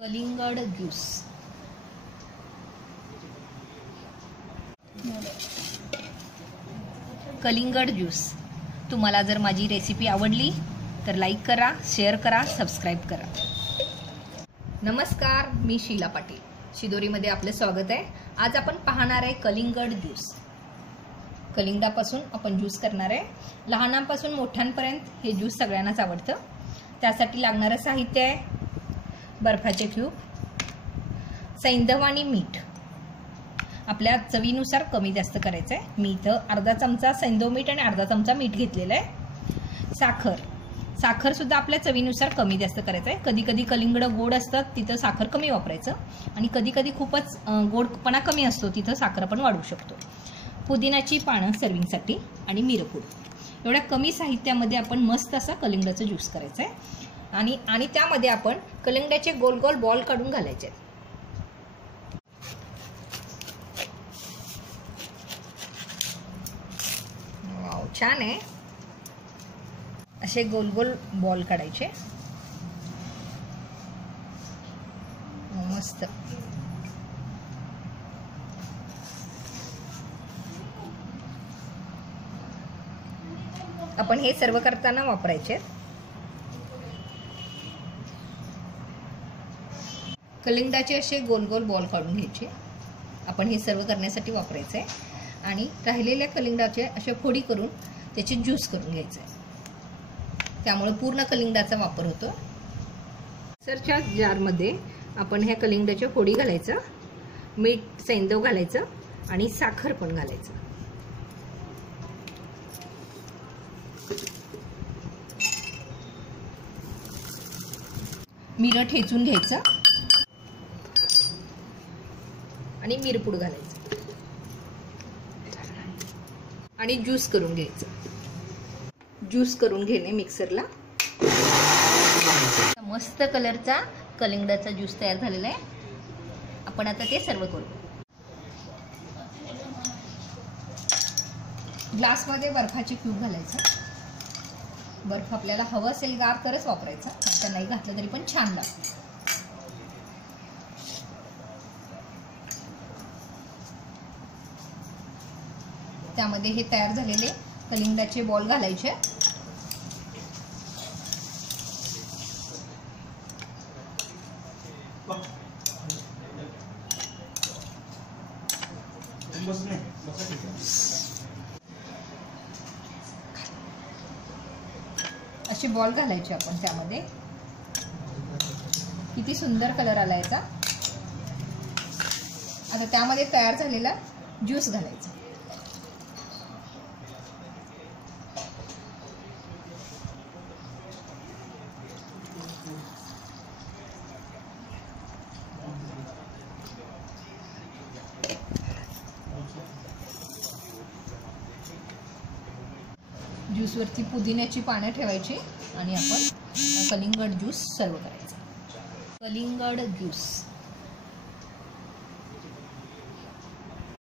कलिंगड ज्यूस। कलिंगड ज्यूस। तुम्हाला जर माझी रेसिपी आवडली तर लाईक करा, शेअर करा, सबस्क्राईब करा। नमस्कार, मी शीला पाटील, शिदोरीमध्ये आपले स्वागत आहे। आज आपण पाहणार आहे कलिंगड ज्यूस। कलिंगडापासून आपण ज्यूस करणार आहे। लहानांपासून मोठ्यांपर्यंत हे ज्यूस सगळ्यांनाच आवडतं। त्यासाठी लागणारं साहित्य आहे बर्फाचे क्यूब, सैंधव आणि मीठ। आपल्या चवीनुसार कमी जास्त करायचं आहे। मी इथं अर्धा चमचा सैंधव मीठ आणि अर्धा चमचा मीठ घेतलेलं आहे। साखर सुद्धा आपल्या चवीनुसार कमी जास्त करायचं आहे। कधी कधी कलिंगड गोड असतात तिथं साखर कमी वापरायचं, आणि कधी कधी खूपच गोडपणा कमी असतो तिथं साखर आपण वाढवू शकतो। पुदिन्याची पानं सर्विंगसाठी आणि मिरपूड। एवढ्या कमी साहित्यामध्ये आपण मस्त असा कलिंगडाचा ज्यूस करायचा आहे। आणि त्यामध्ये आपण कलिंगडाचे गोल गोल बॉल काढून घालायचे आहेत। वाव, छान आहे। असे गोल गोल बॉल काढायचे, मस्त। आपण हे सर्व करताना वापरायचे। कलिंगडाचे असे गोल गोल बॉल काढून घ्यायचे। आपण हे सर्व करण्यासाठी वापरायचे आहे। आणि राहिलेल्या कलिंगडाचे अशा फोडी करून त्याचे ज्यूस करून घ्यायचे आहे। त्यामुळे पूर्ण कलिंगडाचा वापर होतो। मिक्सरच्या जारमध्ये आपण ह्या कलिंगडाच्या फोडी घालायचं, मीठ सैंधव घालायचं आणि साखर पण घालायचं। मिरं ठेचून घ्यायचं आणि मिरपूड घालायचं आणि ज्यूस करून घ्यायचं। ज्यूस करून घेणे मिक्सरला। मस्त कलरचा कलिंगडाचा ज्यूस तयार झालेला आहे। आपण आता ते सर्व करू। ग्लासमध्ये बर्फाचे क्यूब घालायचं। बर्फ आपल्याला हवं असेल गार तरच वापरायचा, नाहीतर नाही घातलं तरी पण छान लागतं। त्यामध्ये हे तयार झालेले कलिंगडाचे बॉल घालायचे। असे बॉल घालायचे आपण त्यामध्ये। किती सुंदर कलर आला याचा। आता त्यामध्ये तयार झालेला ज्यूस घालायचा। ज्यूसवरती पुदिन्याची पानं ठेवायची आणि आपण कलिंगड ज्यूस सर्व करायचा। कलिंगड ज्यूस।